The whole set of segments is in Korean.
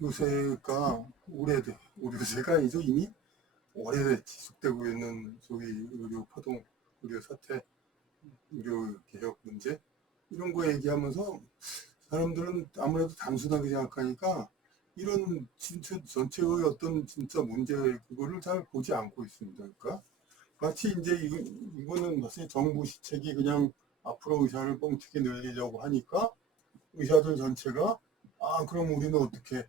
요새가 요새가 아니죠. 이미 오래 지속되고 있는 소위 의료 파동, 의료 사태, 의료 개혁 문제 이런 거 얘기하면서 사람들은 아무래도 단순하게 생각하니까 이런 진짜 전체의 어떤 진짜 문제 그거를 잘 보지 않고 있습니다. 그러니까 마치 이제 이거는 사실 정부 시책이 그냥 앞으로 의사를 뻥튀기 늘리려고 하니까 의사들 전체가 그럼 우리는 어떻게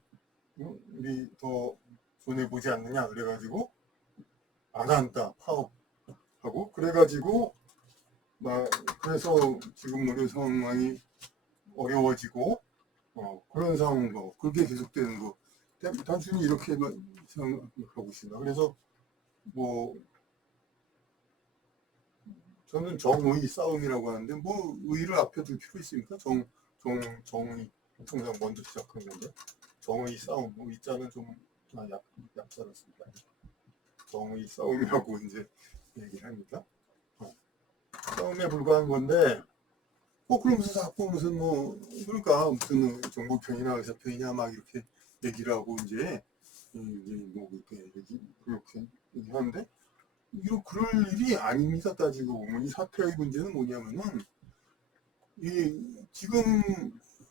우리 더 손해보지 않느냐 그래가지고 안 한다 파업하고 그래가지고 막 그래서 지금 의료 상황이 어려워지고 그런 상황도 그게 계속되는 거 단순히 이렇게만 생각하고 있습니다. 그래서 뭐 저는 정의 싸움이라고 하는데 뭐 의를 앞에 둘 필요 있습니까? 정의 통상 먼저 시작한 건데 정의 싸움 의자는 좀 얍삽했습니다. 정의 싸움이라고 이제 얘기를 합니다. 싸움에 불과한 건데 그러면서 자꾸 무슨 뭐 그러니까 무슨 정부 편이나 의사 편이냐 막 이렇게 얘기를 하고 이제 뭐 그렇게 얘기하는데 그럴 일이 아닙니다. 따지고 보면 이 사태의 문제는 뭐냐면은 이 지금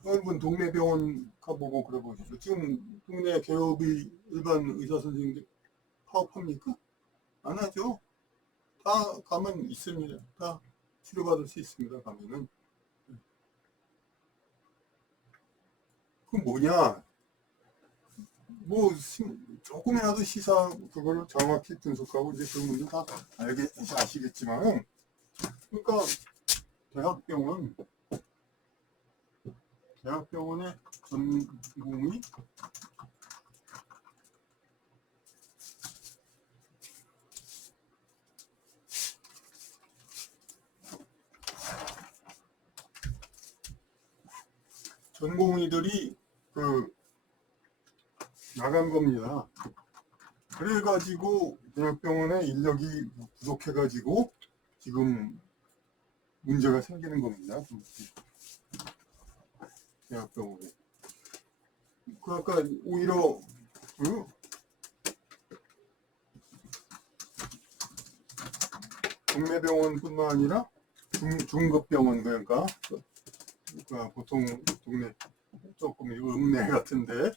여러분 동네 병원 가보고 그래 보시죠. 지금 동네 개업이 일반 의사 선생님들 파업합니까? 안 하죠. 다 가면 있습니다. 다 치료받을 수 있습니다. 가면은 그 뭐냐 뭐 조금이라도 시사 그거를 정확히 분석하고 이제 그런 분들 다 아시겠지만은 그러니까 대학병원 대학병원의 전공의 전공의들이 그 나간 겁니다. 그래가지고 대학병원의 인력이 부족해가지고 지금 문제가 생기는 겁니다. 대학병원에. 그러니까 오히려 그 동네 병원뿐만 아니라 중급병원 그러니까 보통 동네 조금 읍내 같은데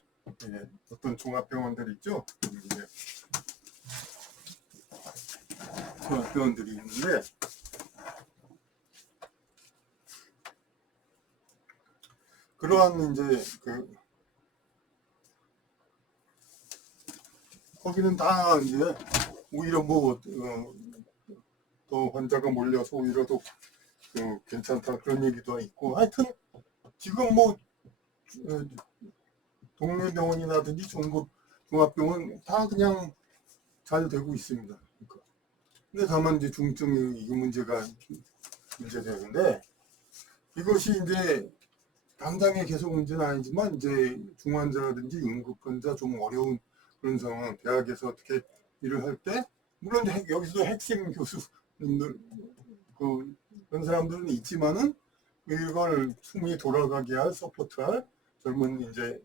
어떤 종합병원들 있죠. 종합병원들이 있는데 그러한 이제 거기는 다 이제 오히려 더 환자가 몰려서 오히려 더 괜찮다 그런 얘기도 있고 하여튼 지금 뭐 동네 병원이라든지 종합병원 다 그냥 잘 되고 있습니다. 그러니까. 근데 다만 이제 중증이 이 문제가 문제되는데 이것이 이제 당장에 계속 문제는 아니지만 이제 중환자라든지 응급환자 좀 어려운 그런 상황 대학에서 어떻게 일을 할 때 물론 여기서도 핵심 교수님들 그런 사람들은 있지만은 이걸 충분히 돌아가게 할 서포트할 젊은 이제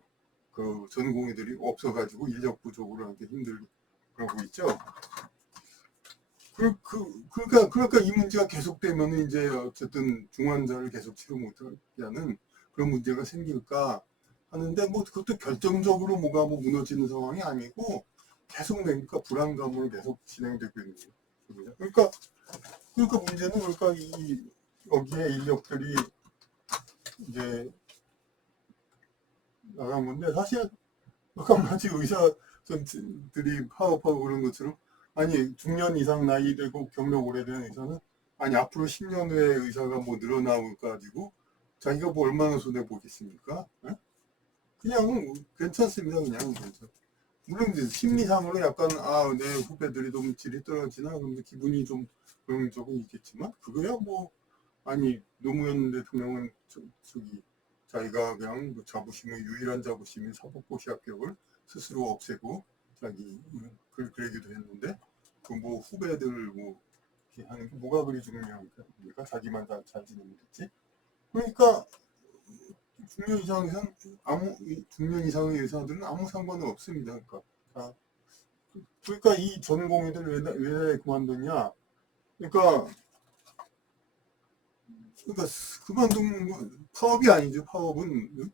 전공의들이 없어가지고 인력 부족으로 하기 힘들고 그러고 있죠. 그러니까 이 문제가 계속되면 이제 어쨌든 중환자를 계속 치료 못하게 하는 그런 문제가 생길까 하는데 뭐 그것도 결정적으로 뭐가 무너지는 상황이 아니고 계속 내니까 불안감으로 계속 진행되고 있는 거예요. 그러니까 문제는 그러니까 여기에 인력들이 이제 나간 건데 사실 아까 마치 의사들이 파업하고 그런 것처럼 아니 중년 이상 나이 되고 경력 오래된 의사는 아니 앞으로 10년 후에 의사가 뭐 늘어나고 가지고 자기가 뭐 얼마나 손해 보겠습니까? 그냥 괜찮습니다. 그냥 괜찮. 물론 이제 심리상으로 약간 내 후배들이 좀 질이 떨어지나 그러면서 기분이 좀 그런 적은 있겠지만 그거야 뭐 아니 노무현 대통령은 저기 자기가 그냥 자부심의 유일한 자부심인 사법고시 합격을 스스로 없애고 자기 그러기도 했는데 그 뭐 후배들 뭐 이렇게 하는 게 뭐가 그리 중요합니까? 자기만 잘 지내면 됐지. 그러니까 중년 이상 중년 이상의 의사들은 아무 상관은 없습니다. 그러니까, 그러니까 이 전공의들 왜 그만뒀냐? 그러니까 그만둔 건 파업이 아니죠. 파업은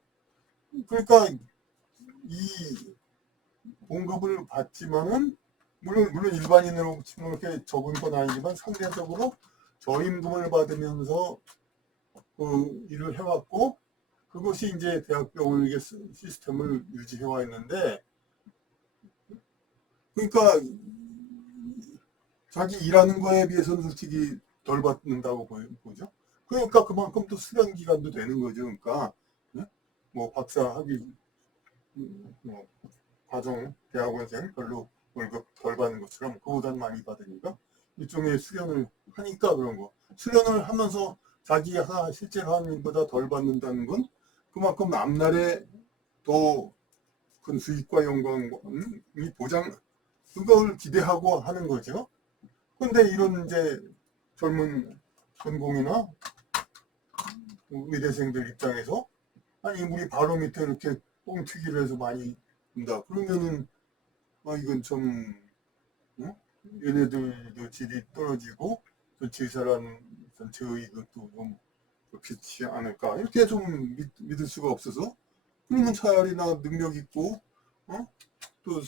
그러니까 이 봉급을 받지만은 물론 일반인으로 치면 그렇게 적은 건 아니지만 상대적으로 저임금을 받으면서 그 일을 해왔고 그것이 이제 대학병원 시스템을 유지해 왔는데 그러니까 자기 일하는 거에 비해서는 솔직히 덜 받는다고 보죠. 그러니까 그만큼 또 수련 기간도 되는 거죠. 그러니까 네? 뭐 박사 학위 뭐 과정 대학원생 별로 월급 덜 받는 것처럼 그보단 많이 받으니까 일종의 수련을 하니까 그런 거. 수련을 하면서 자기가 실제로 하는 일보다 덜 받는다는 건 그만큼 앞날에 더 큰 수익과 영광이 보장 그걸 기대하고 하는 거죠. 근데 이런 이제 젊은 전공이나 의대생들 입장에서 아니 우리 바로 밑에 이렇게 뻥튀기를 해서 많이 준다. 그러면은 이건 좀 얘네들도 질이 떨어지고 전체의 이것도 좀 그렇지 않을까 이렇게 좀 믿을 수가 없어서 그러면 차라리 나 능력 있고 또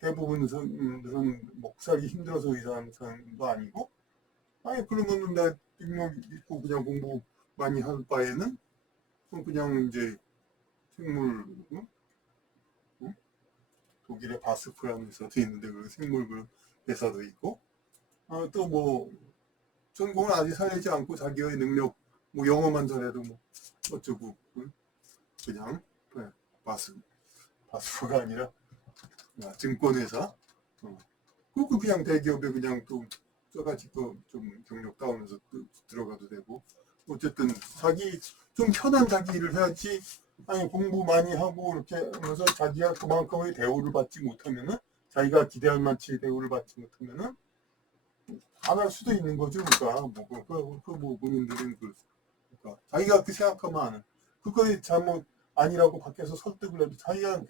대부분 사람들은 먹살이 힘들어서 의사하는 사람도 아니고 아니 그러면은 나 능력 있고 그냥 공부 많이 할 바에는 그냥 이제 생물 독일의 바스프라는 회사도 있는데 그 생물 회사도 있고 또 뭐 전공을 아직 살리지 않고 자기의 능력 뭐 영어만 잘해도 뭐 어쩌고 그냥 네, 바스프가 아니라 증권회사 그냥 대기업에 그냥 또 써가지고 좀 경력 따오면서 들어가도 되고 어쨌든 자기 좀 편한 자기 일을 해야지 아니 공부 많이 하고 이렇게 하면서 자기가 그만큼의 대우를 받지 못하면은 자기가 기대할 만치 대우를 받지 못하면은 안 할 수도 있는 거죠. 그러니까 뭐 본인들은 그러니까 자기가 그렇게 생각하면 안 해. 그거의 잘못 아니라고 밖에서 설득을 해도 자기가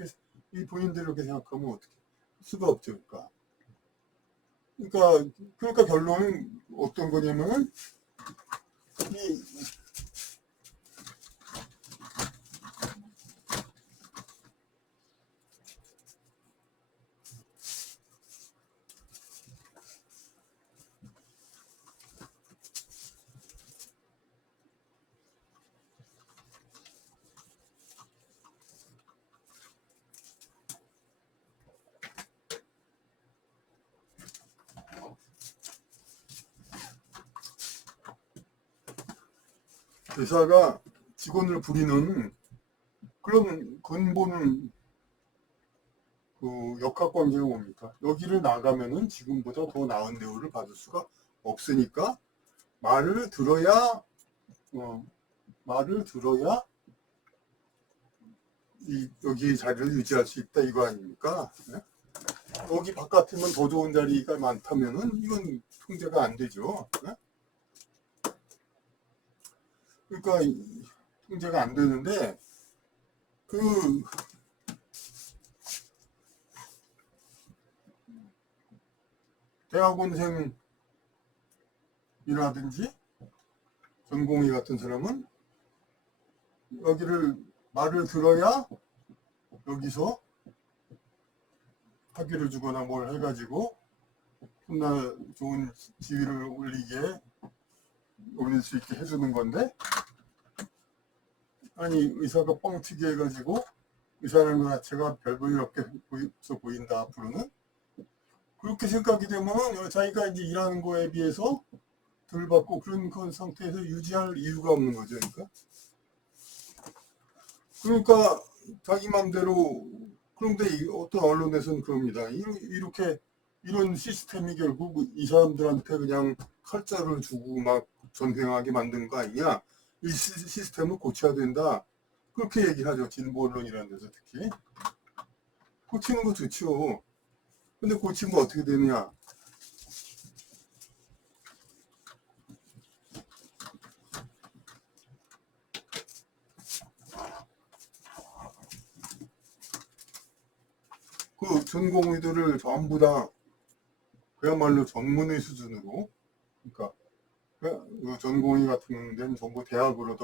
이 본인들이 그렇게 생각하면 어떻게 수가 없죠. 그러니까 결론은 어떤 거냐면은 이 회사가 직원을 부리는 그런 근본 그 역학관계가 뭡니까? 여기를 나가면은 지금보다 더 나은 대우를 받을 수가 없으니까 말을 들어야 어, 말을 들어야 여기 자리를 유지할 수 있다 이거 아닙니까? 네? 여기 바깥이면 더 좋은 자리가 많다면은 이건 통제가 안 되죠. 네? 그러니까 통제가 안 되는데 그 대학원생이라든지 전공의 같은 사람은 여기를 말을 들어야 여기서 학위를 주거나 뭘 해가지고 훗날 좋은 지위를 올릴 수 있게 해주는 건데 아니 의사가 뻥튀기 해가지고 의사라는 것 자체가 별 볼일 없게 보인다 앞으로는 그렇게 생각이 되면 자기가 이제 일하는 거에 비해서 덜 받고 그런 상태에서 유지할 이유가 없는 거죠. 그러니까 자기 맘대로 그런데 어떤 언론에서는 그럽니다. 이렇게 이런 시스템이 결국 이 사람들한테 그냥 칼자를 주고 막 전횡하게 만드는 거 아니냐. 이 시스템을 고쳐야 된다. 그렇게 얘기를 하죠. 진보 언론이라는 데서 특히. 고치는 거 좋죠. 근데 고치면 어떻게 되느냐. 그 전공의들을 전부 다 그야말로 전문의 수준으로, 그러니까 그 전공의 같은 데는 전부 대학으로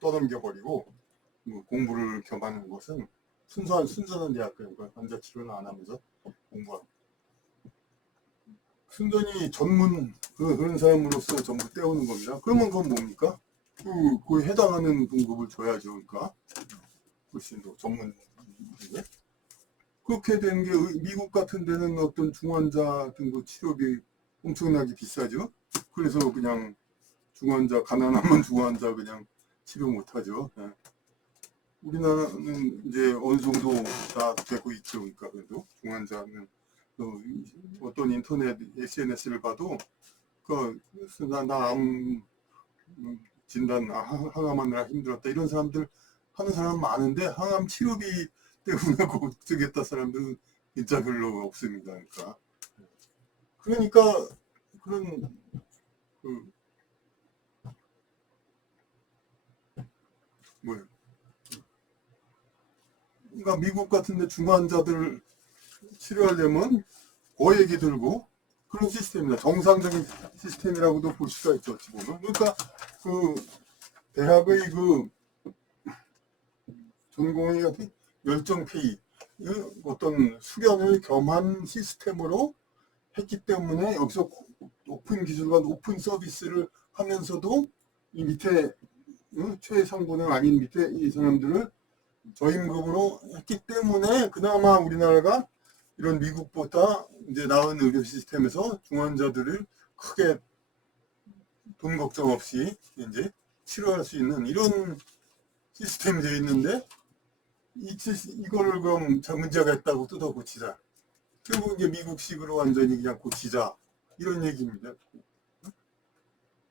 떠넘겨버리고 공부를 겸하는 것은 순전한 대학교니까 환자 치료는 안 하면서 공부하고 순전히 전문 그런 사람으로서 전부 떼우는 겁니다. 그러면 그건 뭡니까? 그에 해당하는 등급을 줘야죠. 그러니까 훨씬 더 전문. 그렇게 되는 게 미국 같은 데는 어떤 중환자 등급 치료비 엄청나게 비싸죠. 그래서 그냥 중환자 가난하면 중환자 그냥 치료 못하죠. 예. 우리나라는 이제 어느 정도 다 되고 있죠. 그러니까 그래도 중환자는 어떤 인터넷 SNS를 봐도 나암 진단 항암하느라 힘들었다 이런 사람들 하는 사람 많은데 항암 치료비 때문에 걱정했다 사람들은 진짜 별로 없습니다. 그러니까 그런 뭐예요? 그러니까 미국 같은데 중환자들 치료하려면 고액이 들고 그런 시스템입니다. 정상적인 시스템이라고도 볼 수가 있죠. 어찌 보면. 그러니까 그 대학의 그 전공의 같은 열정페이 어떤 수련을 겸한 시스템으로 했기 때문에 여기서 높은 기술과 높은 서비스를 하면서도 이 밑에 최상부는 아닌 밑에 이 사람들을 저임금으로 했기 때문에 그나마 우리나라가 이런 미국보다 이제 나은 의료 시스템에서 중환자들을 크게 돈 걱정 없이 이제 치료할 수 있는 이런 시스템이 되어 있는데 이거를 그럼 문제가 있다고 뜯어 고치자. 결국 이제 미국식으로 완전히 그냥 고치자 이런 얘기입니다.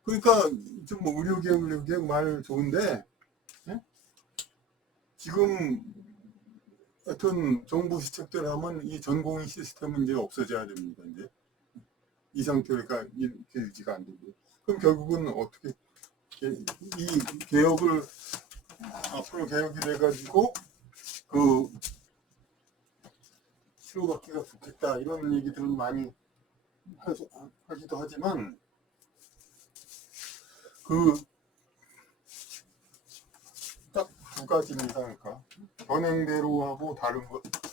그러니까 좀 뭐 의료개혁 말 좋은데 지금 하여튼 정부 시책대로 하면 이 전공의 시스템은 이제 없어져야 됩니다. 이제 이 상태가 이렇게 유지가 안 되고 그럼 결국은 어떻게 이 개혁을 앞으로 개혁이 돼가지고 그 치료받기가 좋겠다 이런 얘기들은 많이 하기도 하지만 그 딱 두 가지입니다. 그러니까 전행대로 하고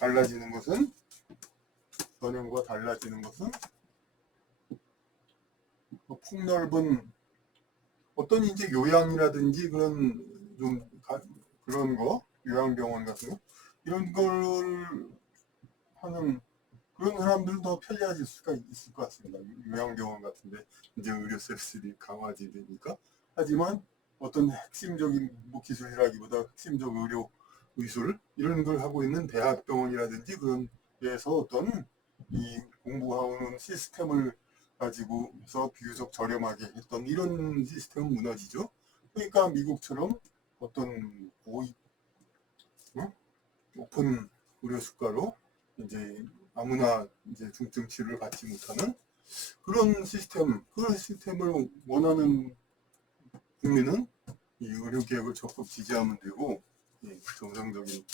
달라지는 것은 전행과 달라지는 것은 폭넓은 어떤 이제 요양이라든지 그런 거 요양병원 같은 거 이런 걸 하는 그런 사람들은 더 편리해질 수가 있을 것 같습니다. 요양병원 같은데 이제 의료 서비스들이 강화되니까. 하지만 어떤 핵심적인 기술이라기보다 핵심적 의료 의술 이런 걸 하고 있는 대학병원이라든지 그런 데서 어떤 이 공부하는 시스템을 가지고서 비교적 저렴하게 했던 이런 시스템은 무너지죠. 그러니까 미국처럼 어떤 높은 의료 수가로 이제 아무나 이제 중증 치료를 받지 못하는 그런 시스템을 원하는 국민은 이 의료 개혁을 적극 지지하면 되고 정상적인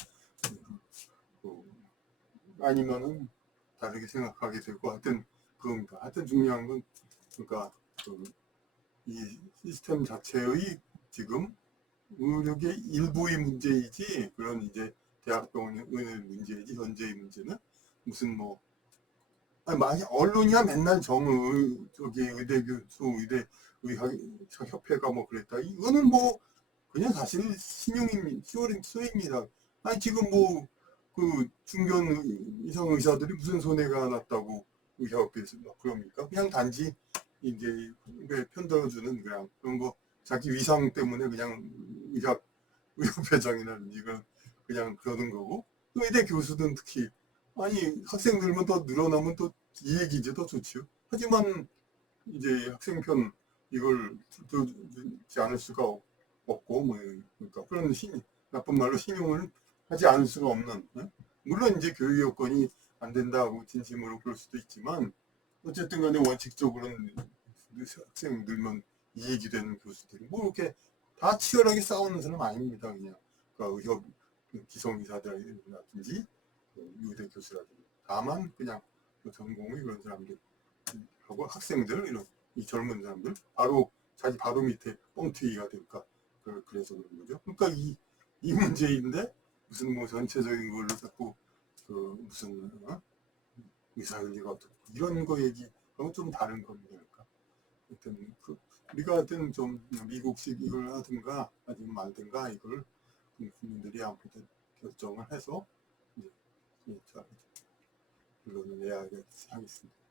아니면은 다르게 생각하게 되고 하여튼 그겁니다. 하여튼 중요한 건 그러니까 이 시스템 자체의 지금 의료계 일부의 문제이지 그런 이제 대학병원의 문제이지 현재의 문제는 무슨 언론이야 맨날 의대 교수 의대 의학협회가 그랬다 이거는 그냥 사실 수입니다. 아니 지금 그 중견 이상 의사들이 무슨 손해가 났다고 의학협회에서 그럽니까? 그냥 단지 이제 편들어주는 그냥 그런 거 자기 위상 때문에 그냥 의협회장이라든지 그냥 그러는 거고 의대 교수든 특히 아니 학생들만 더 늘어나면 또 이 얘기지 더 좋지요. 하지만 이제 학생 편 이걸 들지 않을 수가 없고 그러니까 그런 나쁜 말로 신용을 하지 않을 수가 없는 물론 이제 교육 여건이 안 된다고 진심으로 그럴 수도 있지만 어쨌든 간에 원칙적으로는 학생 늘면 이익이 되는 교수들이 이렇게 다 치열하게 싸우는 사람 아닙니다. 그냥 그러니까 의협 기성의사들이라든지 의대 교수라든지 다만 그냥 그 전공의 그런 사람들 하고 학생들 이런 이 젊은 사람들 바로 자기 바로 밑에 뻥튀기가 될까 그래서 그런 거죠. 그러니까 이 문제인데 무슨 뭐 전체적인 걸로 자꾸 그 무슨 의사윤리가 어떻고 이런 거 얘기하고 좀 다른 겁니다. 그러니까 하여튼 우리가 하여튼 좀 미국식 이걸 하든가 아니면 말든가 이걸 국민들이 아무튼 결정을 해서 이제 결론을 내야 하겠습니다.